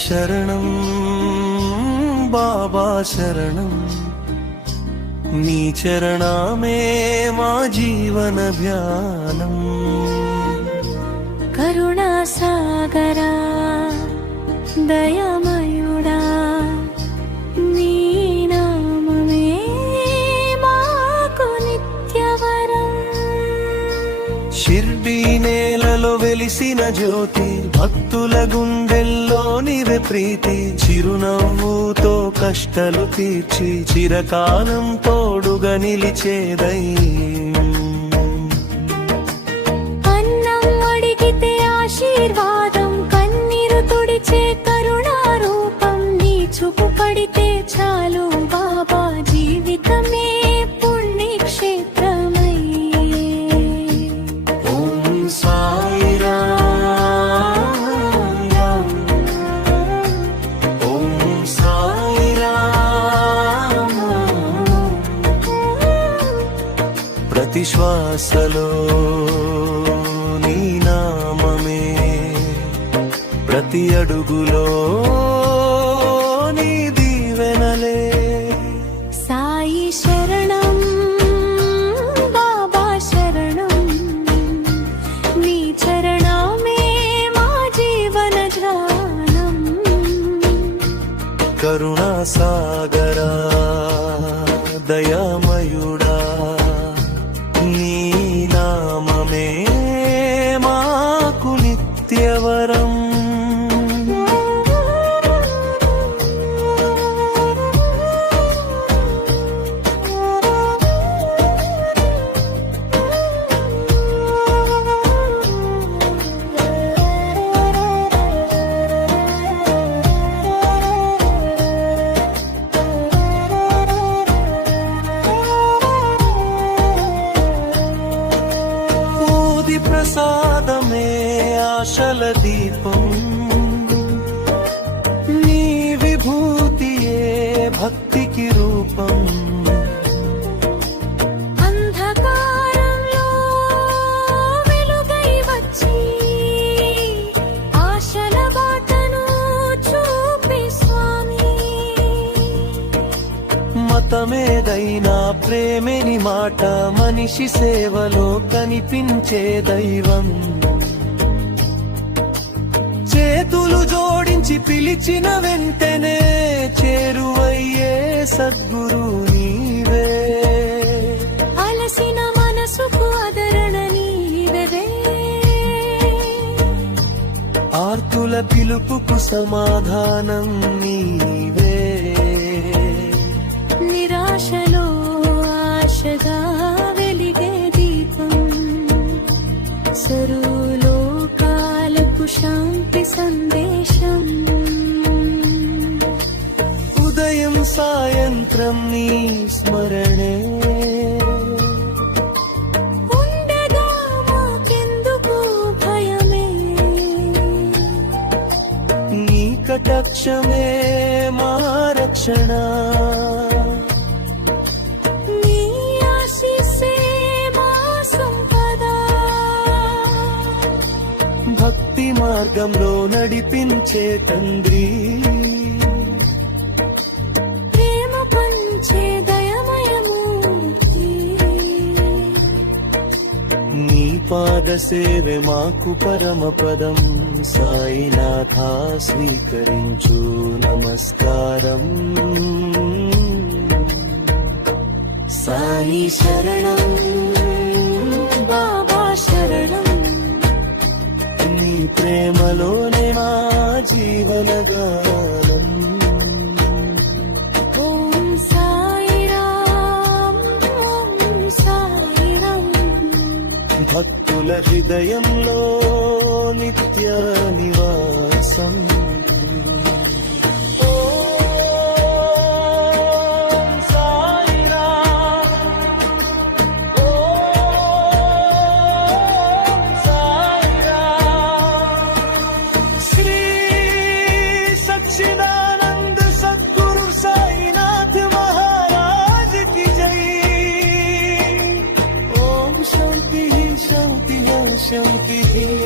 శరణం బాబా శరణం, నీ చరణమే మా జీవన ధ్యానం. కరుణా సాగరా దయామయుడా, నీ నామమే మాకు నిత్యవరం. షిర్డీ నేలలో వెలిసిన జ్యోతి, భక్తుల గుండెల్లో నివే ప్రీతి. చిరునవ్వుతో కష్టాలు తీర్చి చిరకాలం తోడుగా నిలిచేదై. అన్నం అడిగితే ఆశీర్వాదం, కన్నీరు తుడిచే కరుణా రూపం. నీ చూపు పడితే చాలు బాబా, జీవితమే పుణ్యక్షేత్రమై. ఓం సాయిరామ్, ఓం సాయిరామ్. ప్రతి శ్వాసలో నీ నామమే, ప్రతి అడుగులో నీ దీవెనలే. సాయి శరణం బాబా శరణం, నీ చరణమే మా జీవన ధ్యానం. కరుణా సాగరా దయామయుడా, నీ నామమే మాకు నిత్యవరం. ప్రసాదమే ఆశల దీపం, నీ విభూతియే భక్తికి రూపం. అంధకారంలో వెలుగై వచ్చి ఆశల బాటను చూపే స్వామి. మతమేదైనా ప్రేమని మాట, మనిషి సేవలో కనిపించే దైవం. చేతులు జోడించి పిలిచిన వెంటనే చేరువయ్యే సద్గురు నీవే. అలసిన మనసుకు ఆదరణ నీవే, ఆర్తుల పిలుపుకు సమాధానం నీవే. నిరాశలో ఆశగా వెలిగే దీపం, సర్వలోకాలకు శాంతి సందేశం. ఉదయం సాయంత్రం నీ స్మరణే, ఉండగా మాకెందుకు భయమే. నీ కటాక్షమే మా రక్షణ. నీ ఆశీస్సే మా సంపద. భక్తి మార్గంలో నడిపించే తండ్రి, ప్రేమ పంచే దయమయమూర్తి. నీ పాద సేవే మాకు పరమ పదం. సాయినాథ స్వీకరించు నమస్కారం. సాయి శరణం బాబా శరణం, నీ ప్రేమలోనే మా జీవన గానం. ఓం సాయిరామ్ ఓం సాయిరామ్. భక్తుల హృదయంలో నిత్య నివాసం. शांति है